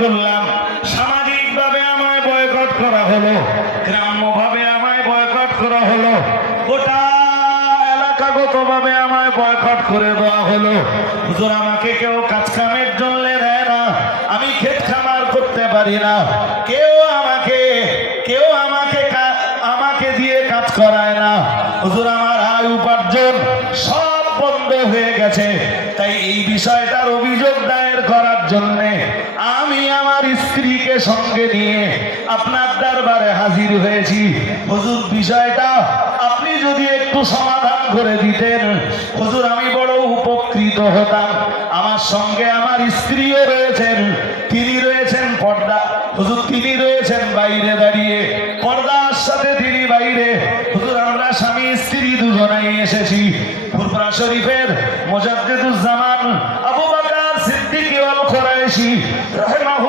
করলাম, সামাজিকভাবে আমায় বয়কট করা হলো, গ্রাম্যভাবে আমায় বয়কট করা হলো, গোটা এলাকাগতভাবে আমায় বয়কট করে দেওয়া হলো। হুজুর আমাকে কেউ কাজ কামের জন্য দেয় না, আমি ক্ষেত খামার করতে পারি না, কেউ আমাকে আমাকে দিয়ে কাজ করায় না। হুজুর আমার আয় উপার্জন সব বন্ধ হয়ে গেছে। তাই এই বিষয়টার অভিযোগ দায়ের করার জন্য আমি আমার স্ত্রীকে সঙ্গে নিয়ে আপনার দরবারে হাজির হয়েছি। হুজুর বিষয়টা আপনি যদি একটু সমাধান করে দিতেন, হুজুর আমি বড় উপকৃত হতাম। আমার সঙ্গে আমার স্ত্রীও রয়েছেন, তিনি রয়েছেন পর্দা, হুজুর তিনি রয়েছেন বাইরে দাঁড়িয়ে, পর্দার সাথে তিনি বাইরে। হুজুর আমরা স্বামী স্ত্রী দুজনেই এসেছি ফুরফুরা শরীফের মুজাদ্দিদুজ্জামান আবু বকর সিদ্দিক আল কুরাইশি রাহিমাহুল্লাহ